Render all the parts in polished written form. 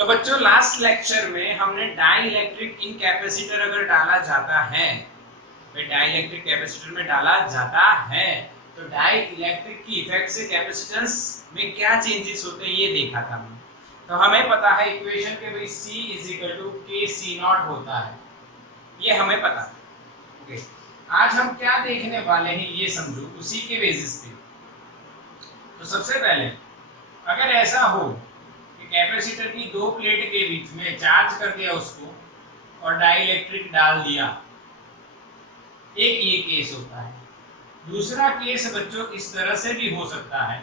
तो बच्चों last lecture में हमने डाई इलेक्ट्रिक इन कैपेसिटर अगर डाला जाता है, डाई इलेक्ट्रिक कैपेसिटर में डाला जाता है तो डाई इलेक्ट्रिक की इफेक्ट से कैपेसिटेंस में क्या चेंजेस होते हैं ये देखा था हमने। तो हमें पता है इक्वेशन के भाई C = KC0 होता है, ये हमें पता है। ओके, आज हम क्या देखने वाले हैं ये समझो उसी के बेसिस पे। तो सबसे पहले अगर ऐसा हो कि कैपेसिटर की दो प्लेट के बीच में चार्ज कर दिया उसको और डाई इलेक्ट्रिक डाल दिया, एक ये केस होता है। दूसरा केस बच्चों इस तरह से भी हो सकता है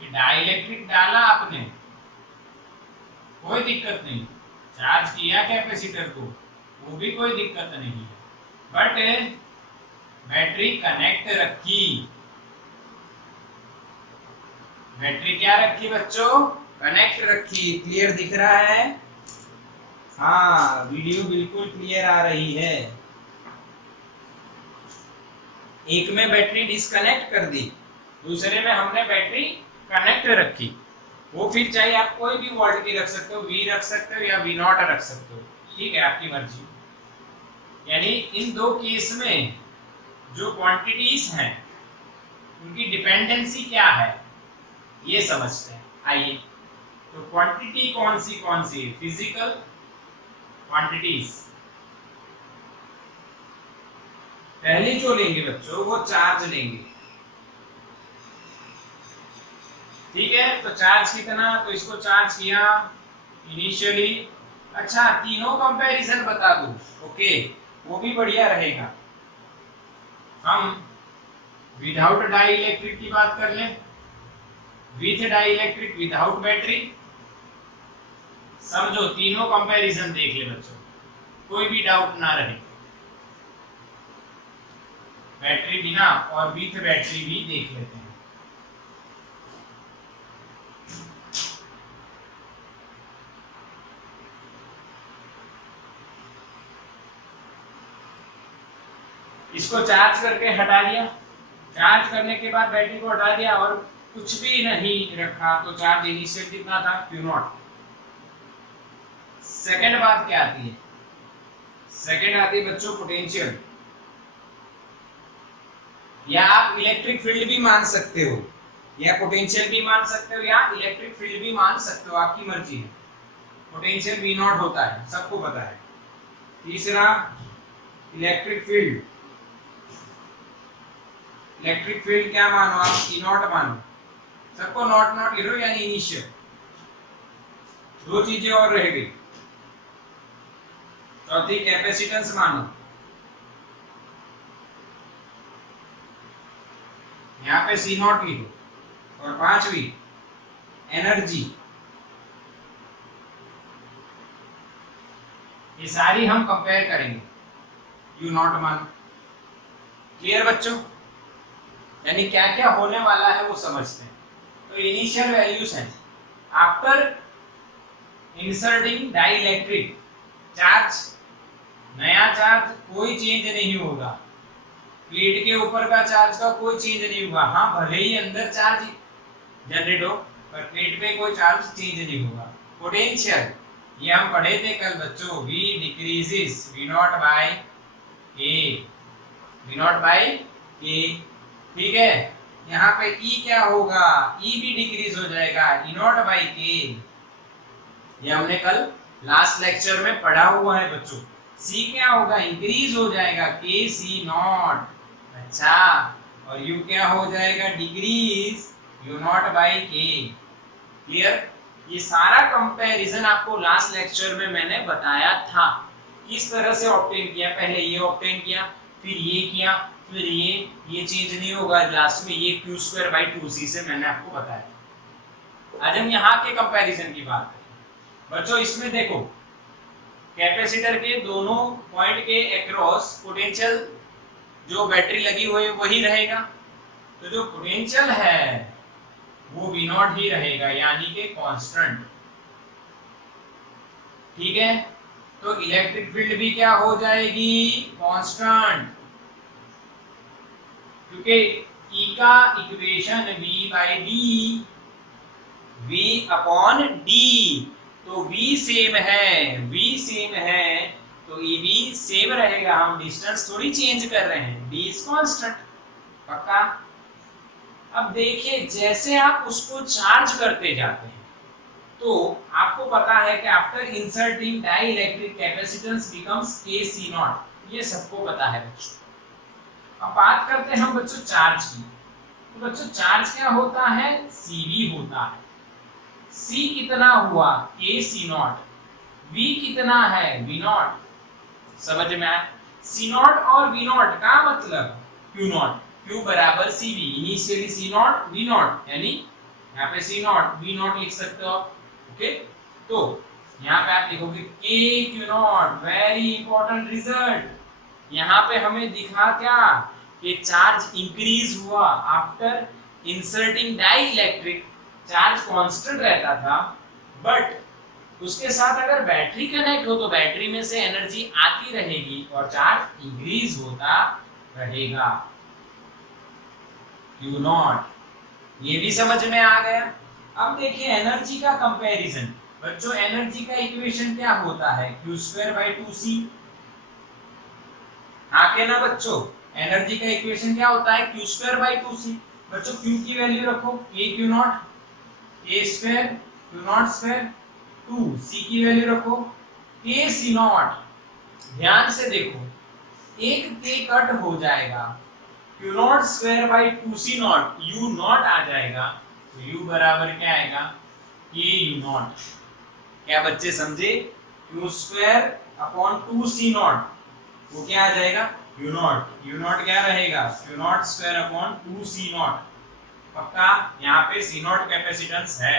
कि डाई इलेक्ट्रिक डाला आपने, कोई दिक्कत नहीं, चार्ज किया कैपेसिटर को, वो भी कोई दिक्कत नहीं है, बट बैटरी कनेक्ट रखी। बैटरी क्या रखी बच्चों? कनेक्ट रखी। क्लियर दिख रहा है? हाँ, वीडियो बिल्कुल क्लियर आ रही है। एक में बैटरी डिस्कनेक्ट कर दी, दूसरे में हमने बैटरी कनेक्ट रखी। वो फिर चाहे आप कोई भी वोल्ट की रख सकते हो, V रख सकते हो या V0 रख सकते हो, ठीक है, आपकी मर्जी। यानी इन दो केस में जो क्वांटिटीज हैं उनकी डिपेंडेंसी क्या है ये समझते हैं। आइए, तो क्वांटिटी कौन सी है? Physical quantities. पहली जो लेंगे बच्चों वो चार्ज लेंगे, ठीक है। तो चार्ज कितना? तो इसको चार्ज किया इनिशियली। अच्छा, तीनों कंपैरिजन बता दूं, ओके, वो भी बढ़िया रहेगा। हम विदाउट डाई इलेक्ट्रिक की बात कर लें, with dielectric, without battery. समझो, तीनों कंपैरिजन देख ले बच्चों, कोई भी डाउट ना रहे। बैटरी बिना और विथ बैटरी भी देख लेते हैं। इसको चार्ज करके हटा दिया, चार्ज करने के बाद बैटरी को हटा दिया और कुछ भी नहीं रखा, तो चार्ज इनिशियल कितना था? Q0। सेकंड बात क्या आती है? सेकंड आती है बच्चों पोटेंशियल, या आप इलेक्ट्रिक फील्ड भी मान सकते हो, या पोटेंशियल भी मान सकते हो, या इलेक्ट्रिक फील्ड भी मान सकते हो, आपकी मर्जी है। पोटेंशियल V0 होता है, सबको पता है। तीसरा इलेक्ट्रिक फील्ड। इलेक्ट्रिक फील्ड क्या मानो आप? E0 मानो, सबको नॉट लिखो, यानी इनिशियल। दो चीजें और रह गई। चौथी कैपेसिटेंस मानो, यहाँ पे C0 लिखो। और पांचवी एनर्जी। ये सारी हम कंपेयर करेंगे, U0 मानो। क्लियर बच्चों? यानी क्या क्या होने वाला है वो समझते हैं। तो इनिशियल वैल्यूज हैं। After inserting dielectric charge, नया चार्ज कोई चेंज नहीं होगा, प्लेट के ऊपर का चार्ज का कोई चेंज नहीं होगा। हाँ, भले ही अंदर चार्ज जनरेट हो पर प्लेट पे कोई चार्ज चेंज नहीं होगा। पोटेंशियल, ये हम पढ़े थे कल बच्चों, V decreases V0 bye K, ठीक है। यहाँ पे E क्या होगा? E भी डिक्रीज हो जाएगा, E0 बाय K। ये हमने कल लास्ट लेक्चर में पढ़ा हुआ है बच्चों। C क्या होगा? इंक्रीज हो जाएगा, KC0। अच्छा, और U क्या हो जाएगा? Decrease U0 by K। Clear? ये सारा कंपैरिजन आपको लास्ट लेक्चर में मैंने बताया था, किस तरह से ऑब्टेन किया। पहले ये ऑब्टेन किया, फिर ये किया, फिर ये चेंज नहीं होगा, लास्ट में ये Q²/2C से मैंने आपको बताया। आज हम यहाँ के कंपैरिजन की बात करें बच्चों। इसमें देखो, कैपेसिटर के दोनों पॉइंट के अक्रॉस पोटेंशियल जो बैटरी लगी हुई है वही रहेगा, तो जो पोटेंशियल है वो V0 ही रहेगा, यानी कि कांस्टेंट, ठीक है। तो इलेक्ट्रिक फील्ड भी क्या हो जाएगी? कांस्टेंट, क्योंकि E का इक्वेशन V/D, V/D, तो V सेम है, V सेम है तो EB सेम रहेगा, हम डिस्टेंस थोड़ी चेंज कर रहे हैं, D इज कांस्टेंट। पक्का? अब देखिए जैसे आप उसको चार्ज करते जाते हैं तो आपको पता है कि after inserting dielectric capacitance becomes KC0, ये सबको पता है बच्चों। अब बात करते हैं हम बच्चों चार्ज की। तो बच्चों चार्ज क्या होता है? CV होता है। C कितना हुआ? KC0। V कितना है? V0। समझ में आया? C0 और V0 का मतलब Q0, Q बराबर CV, इनिशियली C0 V0, यानी यहाँ पे C0 V0 लिख सकते हो आप। ओके, तो यहाँ पे आप लिखोगे KQ0, वेरी इंपॉर्टेंट रिजल्ट। यहाँ पे हमें दिखा क्या कि चार्ज इंक्रीज हुआ after inserting dielectric. Charge constant रहता था, बट उसके साथ अगर बैटरी कनेक्ट हो तो बैटरी में से एनर्जी आती रहेगी और चार्ज इंक्रीज होता रहेगा। Q0, ये भी समझ में आ गया। अब देखिए एनर्जी का कंपैरिजन। बच्चों एनर्जी का इक्वेशन क्या होता है? Q²/2C। हाँ के ना बच्चों, एनर्जी का इक्वेशन क्या होता है? Q²/2C। बच्चों Q की वैल्यू रखो KQ0, K² Q0², 2 C की वैल्यू रखो KC0। ध्यान से देखो, एक K कट हो जाएगा, Q0²/2C0, U0 आ जाएगा, तो U बराबर क्या आएगा? KU0। क्या बच्चे समझे? Q²/2C0 वो क्या आ जाएगा? U0। U0 क्या रहेगा? Q0²/2C0। पक्का? यहाँ पे C0 कैपेसिटेंस है।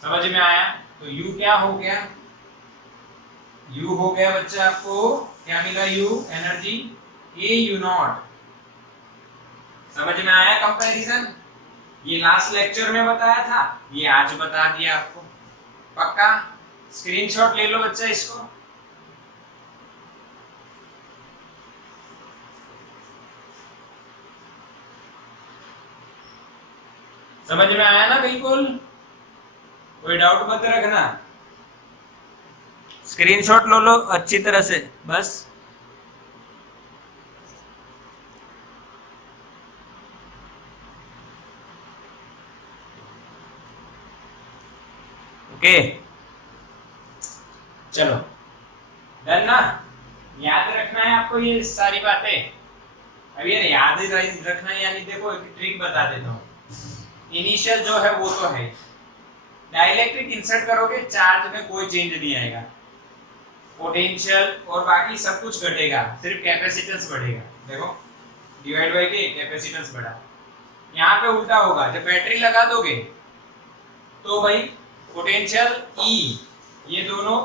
समझ में आया? तो U क्या हो गया? U हो गया बच्चा, आपको क्या मिला? U energy KU0। समझ में आया कंपैरिजन? ये लास्ट लेक्चर में बताया था, ये आज बता दिया आपको। पक्का? स्क्रीनशॉट ले लो बच्चा इसको। समझ में आया ना? बिल्कुल, कोई डाउट मत रखना। स्क्रीनशॉट लो लो अच्छी तरह से बस। ओके, चलो डन ना? याद रखना है आपको ये सारी बातें। अब ये याद रखना है, यानी देखो एक ट्रिक बता देता हूँ। इनिशियल जो है वो तो है, डाइलेक्ट्रिक इंसर्ट करोगे चार्ज में कोई चेंज नहीं आएगा, पोटेंशियल और बाकी सब कुछ घटेगा, सिर्फ कैपेसिटेंस बढ़ेगा। देखो डिवाइड बाय के कैपेसिटेंस बढ़ा। यहाँ पे उल्टा होगा, जब बैटरी लगा दोगे तो भाई पोटेंशियल E ये दोनों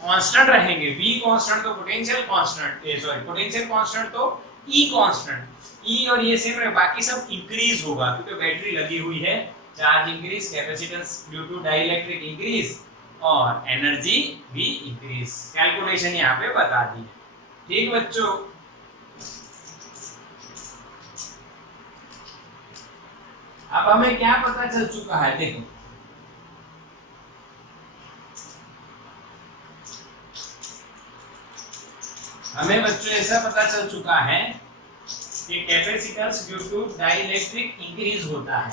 कांस्टेंट रहेंगे, V कांस्टेंट तो potential constant, sorry potential constant तो E कांस्टेंट, E और ये सेम रहे, बाकी सब इंक्रीज होगा क्योंकि बैटरी लगी हुई है। Charge increase, capacitance due to dielectric increase और एनर्जी भी इंक्रीज। कैलकुलेशन यहाँ पे बता दी। ठीक बच्चों, अब हमें क्या पता चल चुका है? देखो हमें बच्चों ऐसा पता चल चुका है कि capacitance due to dielectric increase होता है।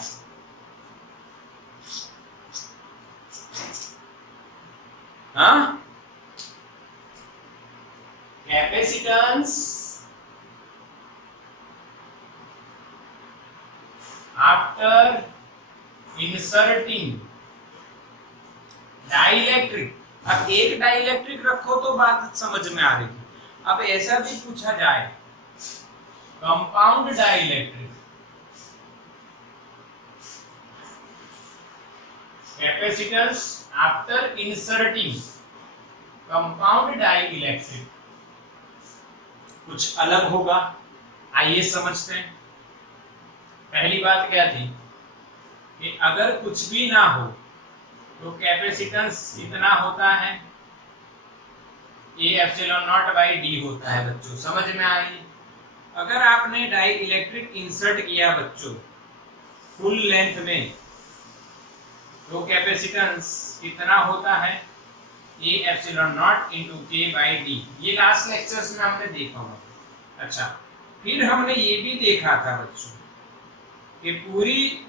हाँ, कैपेसिटेंस आफ्टर इंसर्टिंग डाइलेक्ट्रिक। अब एक डाइलेक्ट्रिक रखो तो बात समझ में आ रही। अब ऐसा भी पूछा जाए compound dielectric, capacitance after inserting compound dielectric, कुछ अलग होगा। आइए समझते हैं। पहली बात क्या थी कि अगर कुछ भी ना हो तो कैपेसिटेंस कितना होता है? A∈0/D होता है बच्चों। समझ में आई? अगर आपने डाई इलेक्ट्रिक इंसर्ट किया बच्चों फुल लेंथ में तो कैपेसिटेंस कितना होता है, ए एप्सिलॉन नॉट इंटू के बाई डी। ये लास्ट लेक्चर्स में हमने देखा हुआ। अच्छा, फिर हमने ये भी देखा था बच्चों कि पूरी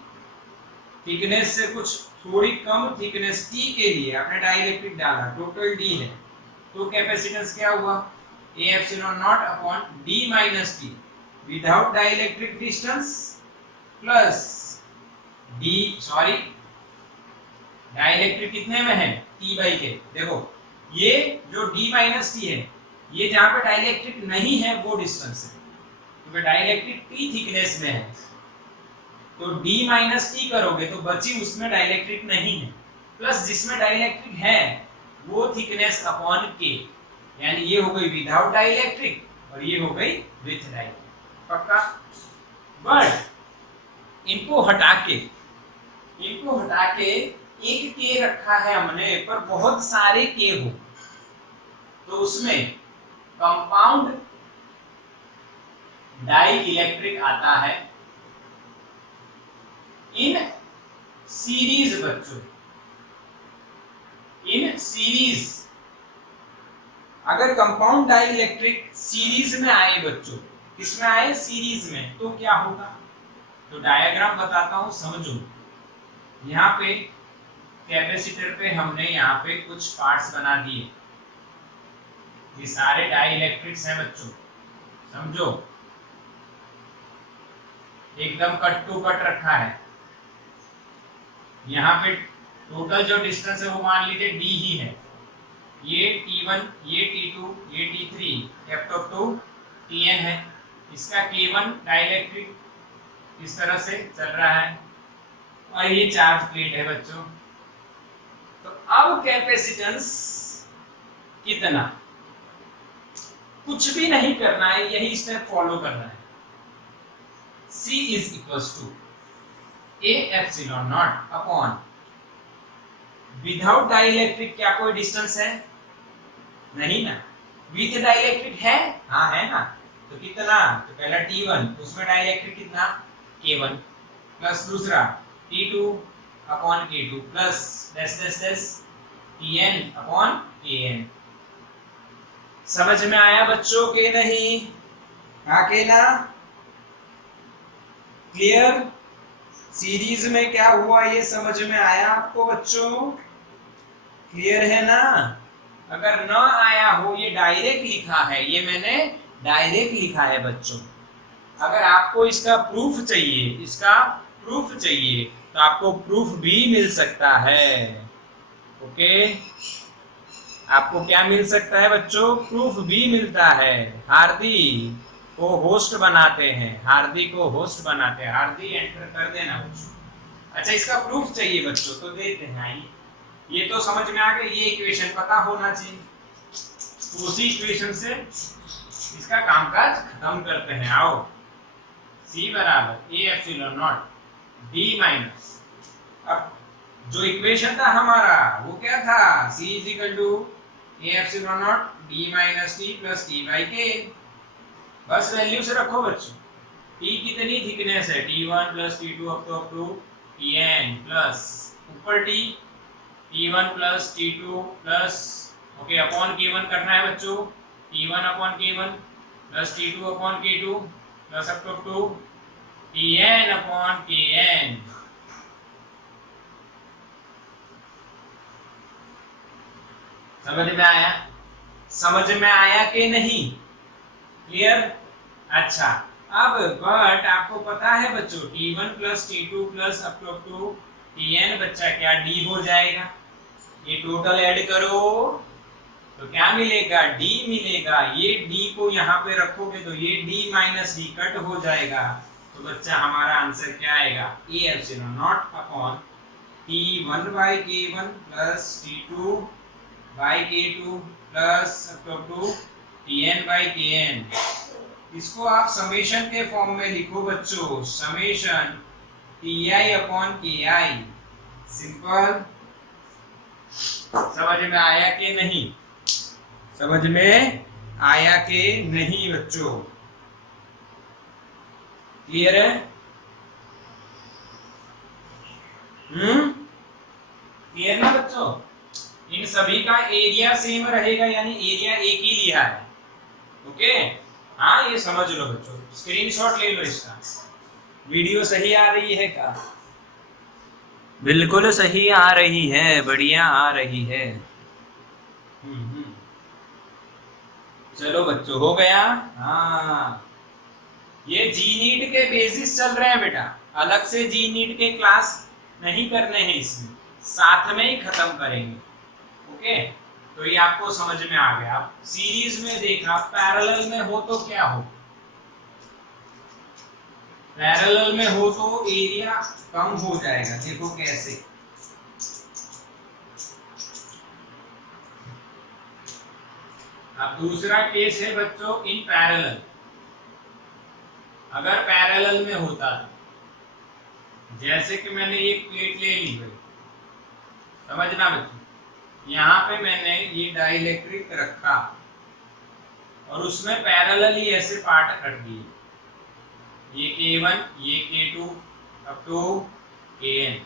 थिकनेस से कुछ थोड़ी कम थिकनेस टी के लिए आपने डाइलेक्ट्रिक डाला, टोटल डी है, तो कैपेसिटेंस क्या हुआ, ए epsilon not upon D minus T without dielectric distance plus D, sorry dielectric कितने में है, टी बाई के। देखो ये जो डी माइनस टी है, ये जहां पे डाइलेक्ट्रिक नहीं है वो डिस्टेंस है, क्योंकि डाइलेक्ट्रिक टी थिकनेस में है, तो डी माइनस टी करोगे तो बची उसमें डाइलेक्ट्रिक नहीं है, प्लस जिसमें डाइलेक्ट्रिक है वो थिकनेस अपॉन के, यानी ये हो गई विदाउट डाइलेक्ट्रिक और ये हो गई विथ डाइलेक्ट्रिक। पक्का? बट इनको हटा के एक के रखा है हमने, पर बहुत सारे के हो तो उसमें कंपाउंड डाई इलेक्ट्रिक आता है इन सीरीज बच्चों, इन सीरीज। अगर कंपाउंड डाई इलेक्ट्रिक सीरीज में आए बच्चों, किसमें आए, सीरीज में, तो क्या होगा, तो डायग्राम बताता हूं समझो। यहाँ पे कैपेसिटर पे हमने यहाँ पे कुछ पार्ट्स बना दिए, ये सारे डाई इलेक्ट्रिक्स हैं बच्चों, समझो एकदम कट टू कट रखा है। यहाँ पे टोटल जो डिस्टेंस है वो मान लीजिए डी ही है, ये T1, ये T2, ये T3 अप टू Tn है, इसका K1 डाइलेक्ट्रिक इस तरह से चल रहा है और ये चार्ज प्लेट है बच्चों। तो अब कैपेसिटेंस कितना, कुछ भी नहीं करना है, यही स्टेप फॉलो करना है। C is equals to A epsilon not upon, without dielectric क्या कोई डिस्टेंस है, नहीं ना, विथ डाइलेक्ट्रिक है, हाँ है ना, तो कितना, तो पहला T1 उसमें डाइलेक्ट्रिक कितना, K1 प्लस दूसरा T2 अपॉन K2 प्लस डेस डेस डेस Tn अपॉन Kn। समझ में आया बच्चों के नहीं, हाँ के ना, क्लियर? सीरीज में क्या हुआ ये समझ में आया आपको बच्चों, क्लियर है ना? अगर ना आया हो, ये डायरेक्ट लिखा है, ये मैंने डायरेक्ट लिखा है बच्चों। अगर आपको इसका प्रूफ चाहिए, इसका प्रूफ चाहिए तो आपको प्रूफ भी मिल सकता है। ओके, आपको क्या मिल सकता है बच्चों, प्रूफ भी मिलता है। हार्दी को होस्ट बनाते हैं, हार्दी को होस्ट बनाते हैं, हार्दी एंटर कर देना बच्चों। अच्छा, इसका प्रूफ चाहिए बच्चों तो देते हैं, आइए। ये तो समझ में आ गया, ये इक्वेशन पता होना चाहिए, तो उसी इक्वेशन से इसका कामकाज खत्म करते हैं। आओ, C बराबर A epsilon not D minus, अब जो इक्वेशन था हमारा वो क्या था, C is equal to A epsilon not D minus T plus T by K. बस वैल्यू से रखो बच्चों, T कितनी थिकनेस है, T1 plus T2 up to Tn plus ऊपर T T1 plus T2 plus okay upon K1 करना है बच्चों, T1 upon K1 plus T2 upon K2 plus up to Tn upon Kn। समझ में आया, समझ में आया कि नहीं, क्लियर? अच्छा, अब बट आपको पता है बच्चों T1 plus T2 plus up to Tn बच्चा क्या D हो जाएगा, ये टोटल ऐड करो तो क्या मिलेगा, D मिलेगा। ये D को यहाँ पे रखोगे तो ये D माइनस D कट हो जाएगा, तो बच्चा हमारा आंसर क्या आएगा, A epsilon not upon T1 by K1 plus T2 by K2 plus up to Tn by Kn। इसको आप समेशन के फॉर्म में लिखो बच्चों, summation Ti upon Ki। Simple. समझ में आया कि नहीं, समझ में आया कि नहीं बच्चों, क्लियर है? क्लियर ना बच्चों? इन सभी का एरिया सेम रहेगा, यानी एरिया एक ही लिया है। ओके, हाँ ये समझ लो बच्चों, स्क्रीनशॉट ले लो इसका। वीडियो सही आ रही है क्या? बिल्कुल सही आ रही है, बढ़िया आ रही है। चलो बच्चों, हो गया। हाँ, ये जी नीट के बेसिस चल रहे हैं बेटा, अलग से जी नीट के क्लास नहीं करने हैं, इसमें साथ में ही खत्म करेंगे। ओके, तो ये आपको समझ में आ गया। सीरीज में देखा, पैरेलल में हो तो क्या हो, पैरेलल में हो तो एरिया कम हो जाएगा। देखो कैसे, अब दूसरा केस है बच्चों इन पैरेलल। अगर पैरेलल में होता, जैसे कि मैंने एक प्लेट ले ली भाई, समझना बच्चों, यहाँ पे मैंने ये डाइलेक्ट्रिक रखा और उसमें पैरेलल ही ऐसे पार्ट रख दिए, ये K1, ये K2 अप टू Kn।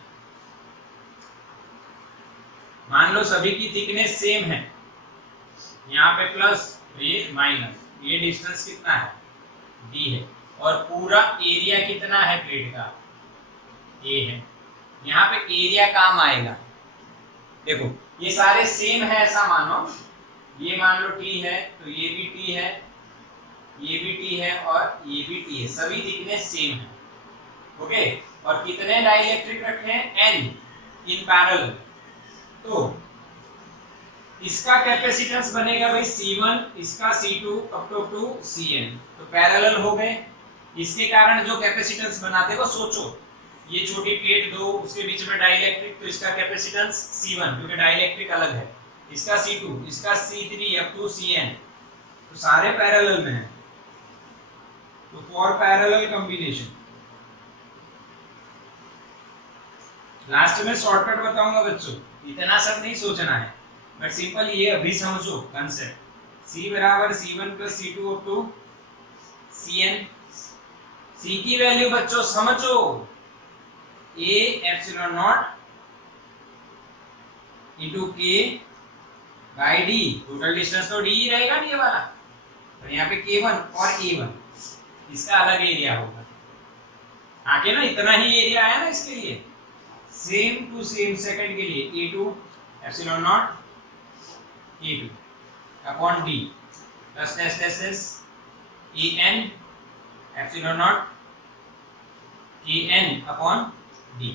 मान लो सभी की थिकनेस सेम है, यहाँ पे प्लस, ये माइनस, ये डिस्टेंस कितना है, d है, और पूरा एरिया कितना है प्लेट का, a है। यहाँ पे एरिया काम आएगा। देखो ये सारे सेम है ऐसा मानो, ये मान लो t है तो ये भी t है, ये भी t है और ये भी t है, सभी थिकनेस सेम है। ओके, और कितने डाइलेक्ट्रिक रखे हैं, n इन पैरेलल। तो इसका कैपेसिटेंस बनेगा भाई C1, इसका C2 अप टू Cn, तो पैरेलल हो गए। इसके कारण जो कैपेसिटेंस बनाते हो सोचो, ये छोटी प्लेट दो, उसके बीच में डाइलेक्ट्रिक, तो इसका कैपेसिटेंस C1 क्योंकि डाइलेक्ट्रिक अलग है, इसका C2, इसका C3 अप टू Cn, तो सारे पैरेलल में है। तो फॉर पैरेलल कॉम्बिनेशन, लास्ट में शॉर्टकट बताऊंगा बच्चों, इतना सब नहीं सोचना है, बट सिंपल ये अभी समझो कंसेप्ट। C बराबर C1 plus C2 up to Cn। C की वैल्यू बच्चों समझो, A epsilon not into K by D, total distance तो D ही रहेगा ये वाला, और यहाँ पे K1 और A1, इसका अलग एरिया होगा। आगे ना इतना ही एरिया आया ना इसके लिए, सेम टू सेम सेकंड के लिए A2 epsilon not K2 upon D plus AN epsilon not KN upon D।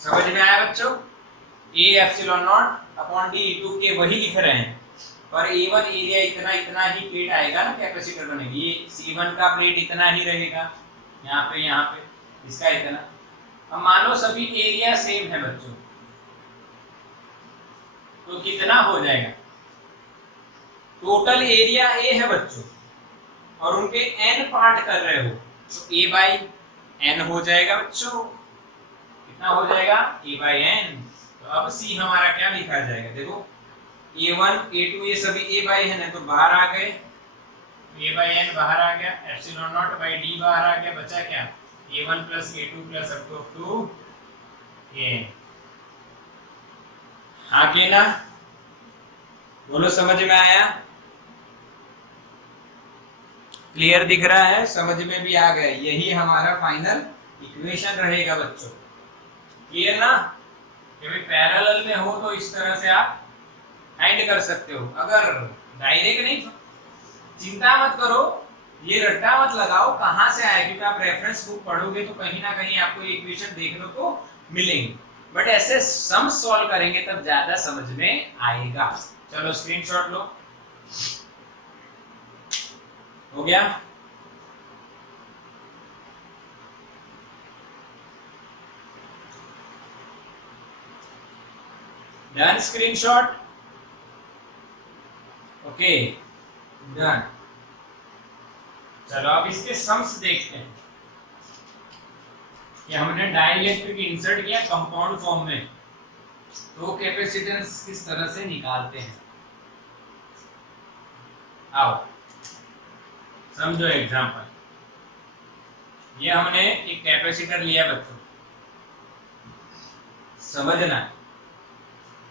समझ में आया बच्चों? A epsilon not upon D two के वही लिख रहे हैं, पर A1 एरिया इतना इतना ही प्लेट आएगा ना, कैपेसिटर बनेगी। ये C1 का प्लेट इतना ही रहेगा, यहाँ पे इसका इतना। अब मान लो सभी एरिया सेम है बच्चों, तो कितना हो जाएगा, टोटल एरिया A है बच्चों, और उनके n पार्ट कर रहे हो, तो A बाई n हो जाएगा बच्चों। कितना हो जाएगा, A बाई n। तो अब C हमारा क्या लिखा जाएगा, देखो A1 A2 ये सभी A बाई n है, तो बाहर आ गए, A बाई n बाहर आ गया, एप्सिलॉन नॉट बाई D बाहर आ गया, बचा क्या, A1 plus A2 plus up to Kn। आगे ना बोलो, समझ में आया, क्लियर दिख रहा है, समझ में भी आ गया, यही हमारा फाइनल इक्वेशन रहेगा बच्चों। क्लियर ना, कि भाई पैरेलल में हो तो इस तरह से आप फाइंड कर सकते हो। अगर डायरेक्ट नहीं, चिंता मत करो, ये रट्टा मत लगाओ कहां से आया, क्योंकि आप रेफरेंस बुक पढ़ोगे तो कहीं ना कहीं आपको ये इक्वेशन देखने को मिलेंगे, बट ऐसे सम सॉल्व करेंगे तब ज्यादा समझ में आएगा। चलो स्क्रीनशॉट लो, हो गया। Done screenshot, okay done. चलो अब इसके सम्स देखते हैं कि हमने डाइलेक्ट्रिक इंसर्ट किया कंपाउंड फॉर्म में, तो कैपेसिटेंस किस तरह से निकालते हैं। आओ समझो एग्जांपल, ये हमने एक कैपेसिटर लिया बच्चों, समझना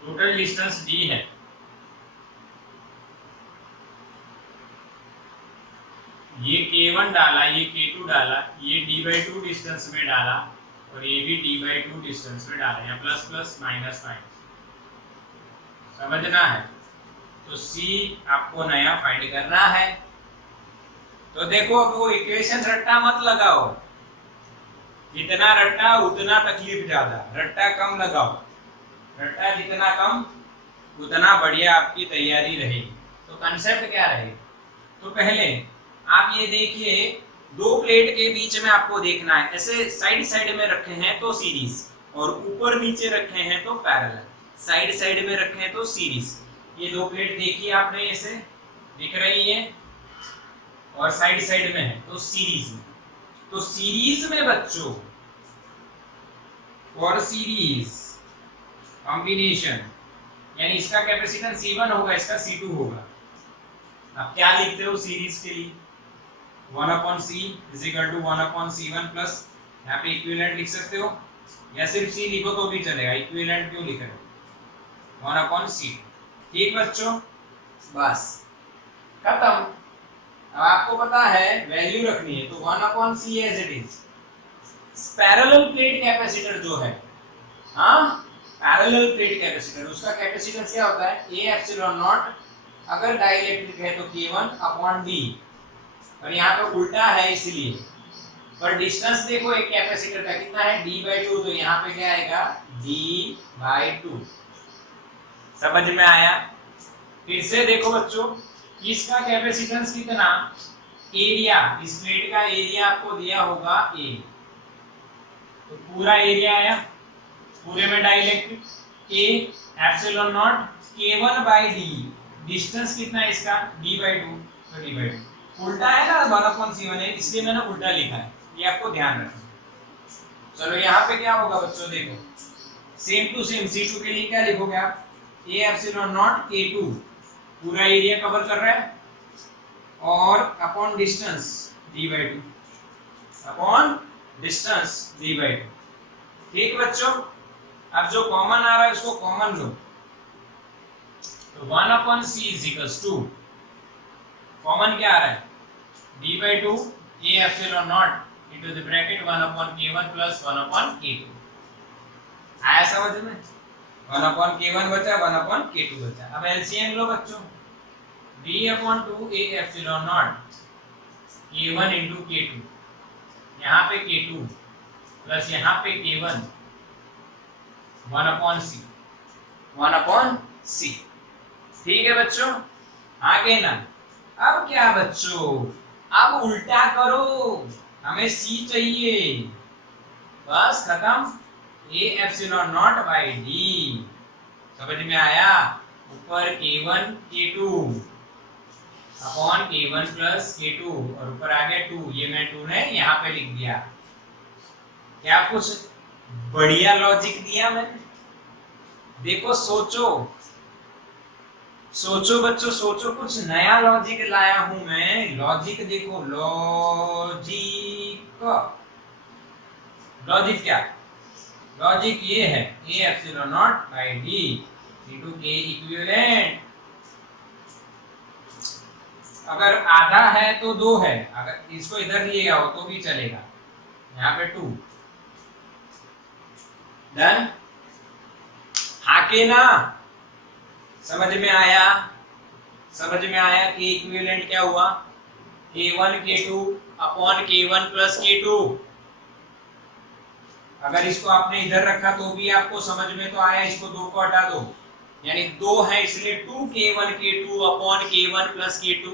टोटल डिस्टेंस d है, ये k1 डाला, ये k2 डाला, ये d/2 डिस्टेंस में डाला और ये भी d/2 डिस्टेंस में डाला, या प्लस प्लस माइनस माइनस, समझना है। तो c आपको नया फाइंड करना है। तो देखो, अब वो इक्वेशन रट्टा मत लगाओ, जितना रट्टा उतना तकलीफ ज्यादा, रट्टा कम लगाओ, रट्टा जितना कम उतना बढ़िया आपकी तैयारी रहेगी। तो कंसेप्ट क्या रहेगा, तो पहले आप ये देखिए, दो प्लेट के बीच में आपको देखना है, ऐसे साइड साइड में रखे हैं तो सीरीज, और ऊपर नीचे रखे हैं तो पैरेलल, साइड साइड में रखे हैं तो सीरीज। ये दो प्लेट देखिए आपने, ऐसे दिख रही है और साइड साइड में है तो सीरीज में। तो सीरीज में बच्चों, फॉर सीरीज कॉम्बिनेशन, यानी इसका कैपेसिटेंस C1 होगा, इसका C2 होगा। अब क्या लिखते हो सीरीज के लिए, 1/c = 1/c1 प्लस, यहाँ पे इक्विवेलेंट लिख सकते हो, या सिर्फ c लिखो तो भी चलेगा, इक्विवेलेंट क्यों लिख रहे हो, 1/c। ठीक बच्चों, बस खत्म। अब आपको पता है वैल्यू रखनी है, तो 1/c as it is. Parallel plate capacitor जो है, हाँ पैरेलल प्लेट कैपेसिटर, उसका कैपेसिटेंस क्या होता है, A/0, अगर डाइलेक्ट्रिक है तो K1/D, और यहाँ पे उल्टा है इसलिए। पर डिस्टेंस देखो एक कैपेसिटर का कितना है, D/2, तो यहाँ पे क्या आएगा, D/2। समझ में आया। फिर से देखो बच्चों, इसका कैपेसिटेंस कितना, एरिया, इस प्लेट का एरिया आपको दिया होगा A, तो पूरा एरिया आया, पूरे में डाइलेक्ट्रिक A/0 K1/D, डिस्टेंस कितना है इसका, D/2, तो D/2 उल्टा है ना, 1/c1 है, इसलिए मैंने उल्टा लिखा है, ये आपको ध्यान रखना। चलो यहाँ पे क्या होगा बच्चों, देखो सेम टू सेम, C2 के लिए क्या लिखोगे आप, A/0 K2, पूरा एरिया कवर कर रहा है, और upon distance D/2, upon distance D/2। ठीक बच्चों, अब जो कॉमन आ रहा है उसको कॉमन लो, तो 1/c = कॉमन क्या आ रहा है, D/2 A/0 into the bracket 1/K1 plus 1/K2। आया समझ में, 1/K1 बचा, 1/K2 बचा। अब एलसीएम लो बच्चों, D/2 A/0 K1 into K2, यहाँ पे K2 प्लस यहाँ पे K1, 1/c। ठीक है बच्चों, आगे ना। अब क्या बच्चों, अब उल्टा करो, हमें C चाहिए, बस खत्म, A/0/D। समझ में आया, ऊपर K1 K2 upon K1 plus K2, और ऊपर आ गया 2, ये मैं 2 ने यहाँ पे लिख दिया। क्या कुछ बढ़िया लॉजिक दिया मैंने, देखो सोचो, सोचो बच्चों, सोचो, कुछ नया लॉजिक लाया हूं मैं। लॉजिक देखो, लॉजिक क्या, लॉजिक ये है, A/0/D into K इक्विवेलेंट। अगर आधा है तो 2 है, अगर इसको इधर ले आओ तो भी चलेगा, यहाँ पे 2। डन, हाके ना, समझ में आया, समझ में आया कि इक्विवेलेंट क्या हुआ, K1 K2 upon K1 plus K2। अगर इसको आपने इधर रखा तो भी आपको समझ में तो आया, इसको 2 को हटा दो, यानी 2 है इसलिए 2K1 K2 upon K1 plus K2।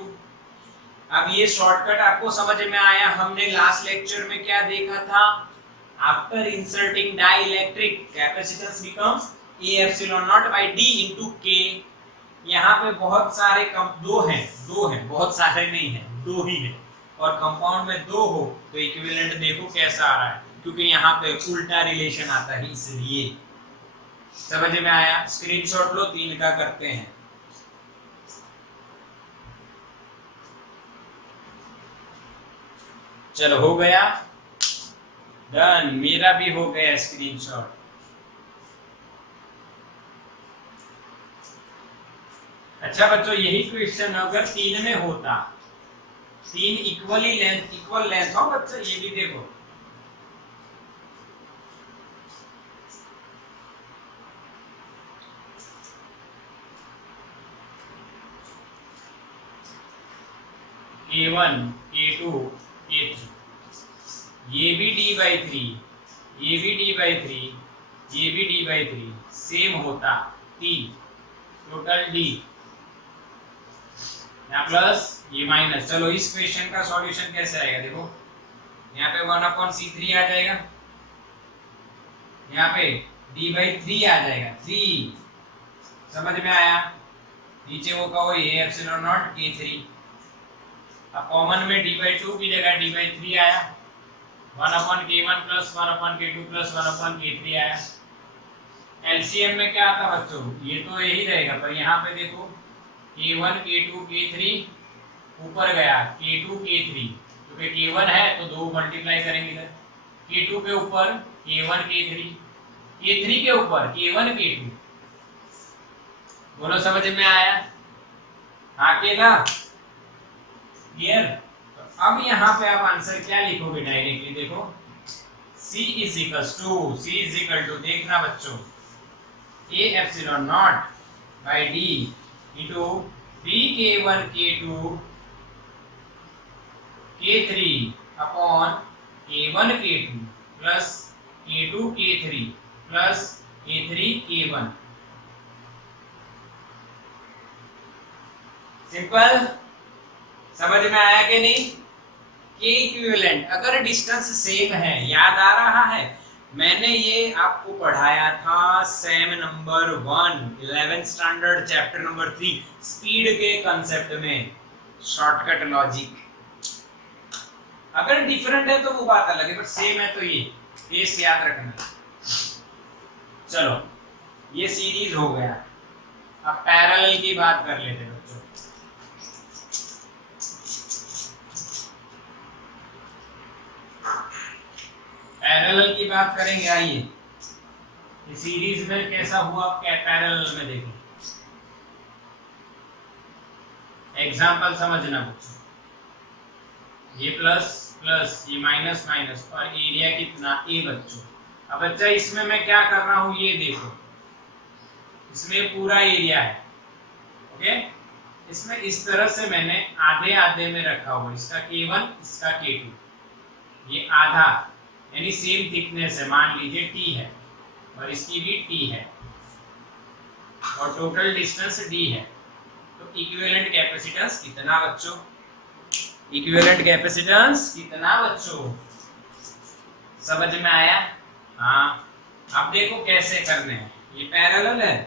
अब ये शॉर्टकट आपको समझ में आया। हमने लास्ट लेक्चर में क्या देखा था, after inserting dielectric capacitance becomes A/0/D into K। यहाँ पे बहुत सारे दो हैं, बहुत सारे नहीं है, 2 ही है, और कंपाउंड में 2 हो तो इक्विवेलेंट देखो कैसा आ रहा है, क्योंकि यहाँ पे उल्टा रिलेशन आता है, इसलिए। समझ में आया, स्क्रीनशॉट लो, 3 का करते हैं। चलो हो गया, डन, मेरा भी हो गया स्क्रीनशॉट। अच्छा बच्चों, यही क्वेश्चन अगर 3 में होता, 3 इक्वल लेंथ हो बच्चों, ये भी देखो K1 K2 K3, ये भी d/3, ये भी d/3, ये भी d/3 सेम होता, T टोटल D यहाँ प्लस ये माइनस। चलो इस क्वेश्चन का सॉल्यूशन कैसे आएगा, देखो यहाँ पे 1/c3 आ जाएगा, यहाँ पे d/3 आ जाएगा, 3 समझ में आया। नीचे वो कहो ये एप्सिलॉन नॉट K3, अब कॉमन में d/2 की जगह d/3 आया, 1/K1 plus 1/K2 plus 1/K3 आया। एलसीएम में क्या आता बच्चों, ये तो यही रहेगा, पर यहाँ पे देखो K1 K2 K3 ऊपर गया K2 K3, क्योंकि K1 है तो 2 मल्टीप्लाई करेंगे इधर, K2 के ऊपर K1 K3, K3 के ऊपर K1 K2, बोलो समझ में आया, आकेगा क्लियर। तो अब यहाँ पे आप आंसर क्या लिखोगे डायरेक्टली, देखो C इज इक्वल टू देखना बच्चों A epsilon not by D into K1 K2 K3 upon K1 K2 plus K2 K3 plus K3 K1। Simple, समझ में आया कि नहीं। के इक्विवेलेंट अगर डिस्टेंस सेम है, याद आ रहा है मैंने ये आपको पढ़ाया था same number 1 11th standard chapter number 3 speed के कंसेप्ट में, शॉर्टकट लॉजिक। अगर डिफरेंट है तो वो बात अलग है, बट सेम है तो ये केस याद रखना। चलो ये सीरीज हो गया, अब पैरेलल की बात कर लेते हैं बच्चों। पैरेलल की बात करेंगे, आइए सीरीज में कैसा हुआ, क्या पैरेलल में देखो। एग्जांपल समझना बच्चों, ये प्लस प्लस ये माइनस माइनस और एरिया कितना ए बच्चों। अब बच्चा इसमें मैं क्या कर रहा हूं ये देखो, इसमें पूरा एरिया है, ओके। इसमें इस तरह से मैंने आधे आधे में रखा हुआ, इसका K1 इसका K2, ये आधा यानी सेम थिकनेस है, मान लीजिए T है और इसकी भी T है और टोटल डिस्टेंस D है। तो इक्विवेलेंट कैपेसिटेंस कितना बच्चों, इक्विवेलेंट कैपेसिटेंस कितना बच्चों, समझ में आया। हाँ अब देखो कैसे करने हैं, ये पैरेलल है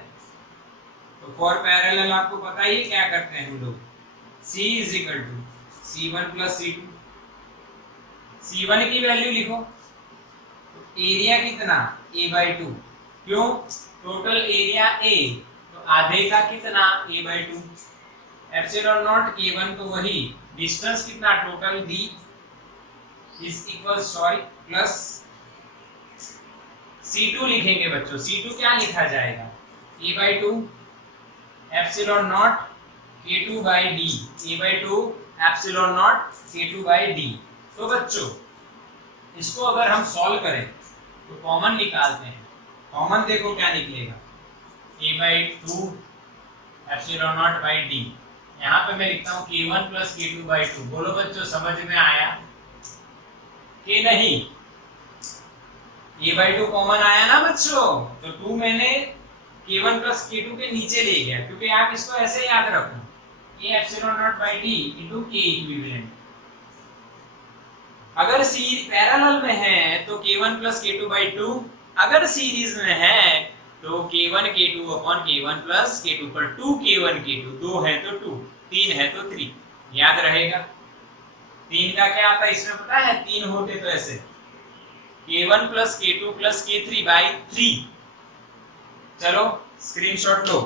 तो फॉर पैरेलल आपको पता ही क्या करते हैं हम लोग, C is equal to C1 plus C2। C1 की वैल्यू लिखो, एरिया कितना A/2, क्यों टोटल एरिया A तो आधे का कितना A/2, एप्सिलॉन नॉट K1 तो वही, डिस्टेंस कितना total D is equal plus C2 लिखेंगे बच्चों। C2 क्या लिखा जाएगा, A/2 epsilon not K2 by D, A/2 epsilon not K2 by D। तो बच्चों इसको अगर हम सॉल्व करें तो कॉमन निकालते हैं, कॉमन देखो क्या निकलेगा, A/2 epsilon not by D। यहाँ पे मैं लिखता हूँ K1 प्लस K2/2। बोलो बच्चों समझ में आया कि नहीं, A/2 कॉमन आया ना बच्चों, तो 2 मैंने K1 प्लस K2 के नीचे ले गया, क्योंकि आप इसको ऐसे याद रखो, A epsilon not by D into K equivalent. अगर सी पैरेलल में है तो K1 प्लस K2/2, अगर सीरीज में है तो K1 K2 upon K1 plus K2 पर 2 K1 K2, 2 है तो 2, 3 है तो 3, याद रहेगा। 3 का क्या आता है इसमें पता है, 3 होते तो ऐसे K1 plus K2 plus K3 by 3। चलो स्क्रीनशॉट लो।